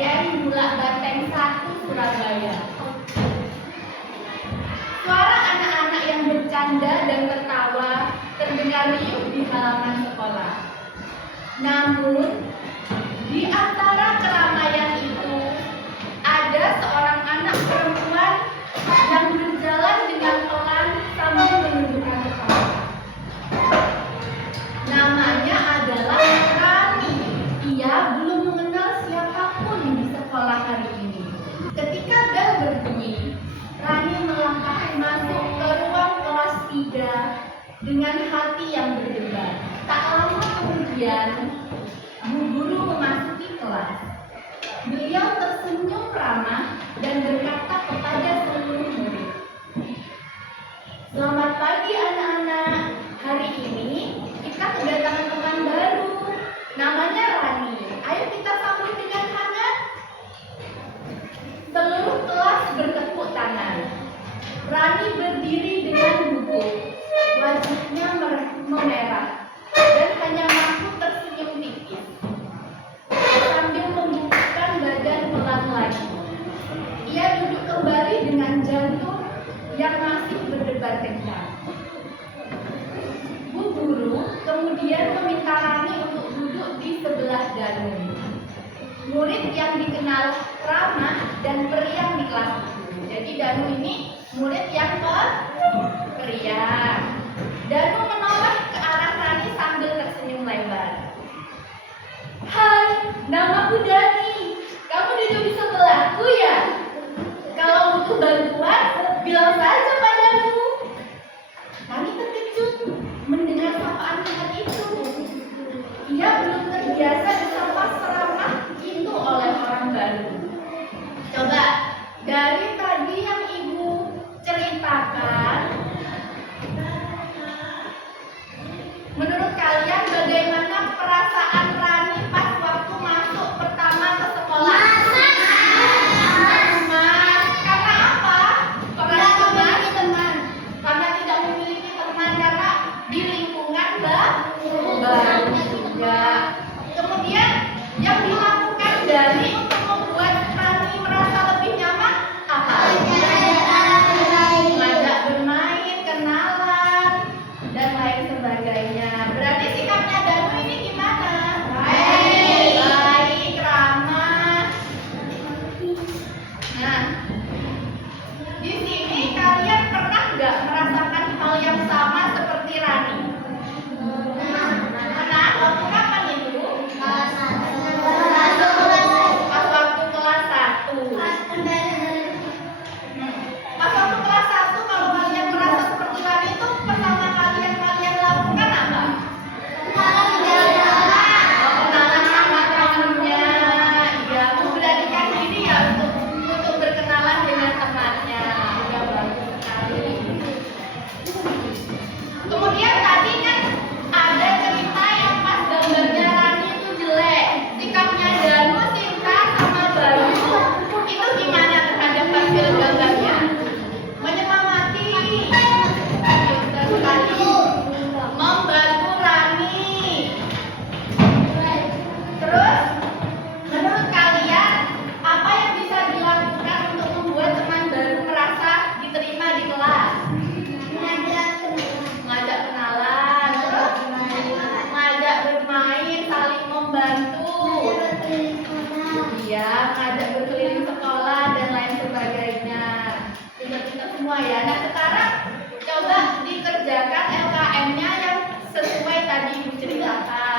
SDN Bulak Banteng 1 Surabaya. Suara anak-anak yang bercanda dan tertawa terdengar riuh di halaman sekolah. Namun, di antara keramaian itu ada seorang anak perempuan yang berjalan dengan pelan sambil menundukkan kepala. Namanya adalah Rani. Ia belum mengenal siapapun di sekolah hari ini. Ketika bel berbunyi, Rani melangkah masuk ke ruang kelas 3 dengan hati yang berdebar. Tak lama kemudian, Bu Guru memasuki kelas. Beliau tersenyum ramah dan berkata kepada seluruh murid, "Selamat pagi anak-anak. Hari ini kita kedatangan teman baru. Namanya Rani. Ayo kita sambut dengan hangat." Seluruh kelas bertepuk tangan. Rani berdiri dengan gugup. Wajahnya memerah dan hanya mampu tersenyum tipis sambil membungkukkan badan pelan lagi. Ia duduk kembali dengan jantung yang masih berdebar kencang. Bu Guru kemudian meminta Rani untuk duduk di sebelah Danu, murid yang dikenal ramah dan periang di kelas itu. Jadi Danu ini murid yang periang. Danu menoleh ke arah Rani sambil tersenyum lebar. "Hai, namaku Dani. Kamu duduk di sebelahku ya? Kalau butuh bantuan, bilang saja padamu." Rani terkejut mendengar sapaan hangat itu. Ia belum terbiasa disapa seramah itu oleh orang baru. Coba dari tadi yang Ibu ceritakan, menurut kalian bagaimana perasaan Rani pas waktu masuk pertama ke sekolah? Cemas. Karena apa? Karena tidak memiliki teman, karena di lingkungan baru juga. Kemudian yang dilakukan Dani untuk membuat Rani merasa lebih nyaman apa? Mengajak bermain, kenalan, dan lain sebagainya. Berarti sikapnya Danu ini gimana? Baik, ramah. Nah, di sini kalian pernah nggak merasakan hal yang sama seperti Rani? Pernah? Waktu kapan itu? Pas waktu kelas 1. Pas waktu kelas 1, kalau kalian merasa seperti Rani itu, pertama kalian lakukan apa? Kenalan sama temannya. Ya, memberanikan diri ya untuk berkenalan dengan temannya. Ya, bagus sekali. Kemudian tadi kan ada cerita yang pas gambarnya Rani itu jelek. Sikapnya Danu, Sinta, sama Bayu itu gimana terhadap hasil gambarnya? Menyemangati, pintar sekali, membantu Rani. Terus, menurut kalian apa yang bisa dilakukan untuk membuat teman baru merasa diterima di kelas? Ngajak kenalan, terus ngajak bermain, saling membantu. Iya, ngajak berkeliling sekolah dan lain sebagainya. Pintar-pintar semua ya. Nah, sekarang coba dikerjakan LKM-nya yang sesuai tadi Ibu ceritakan.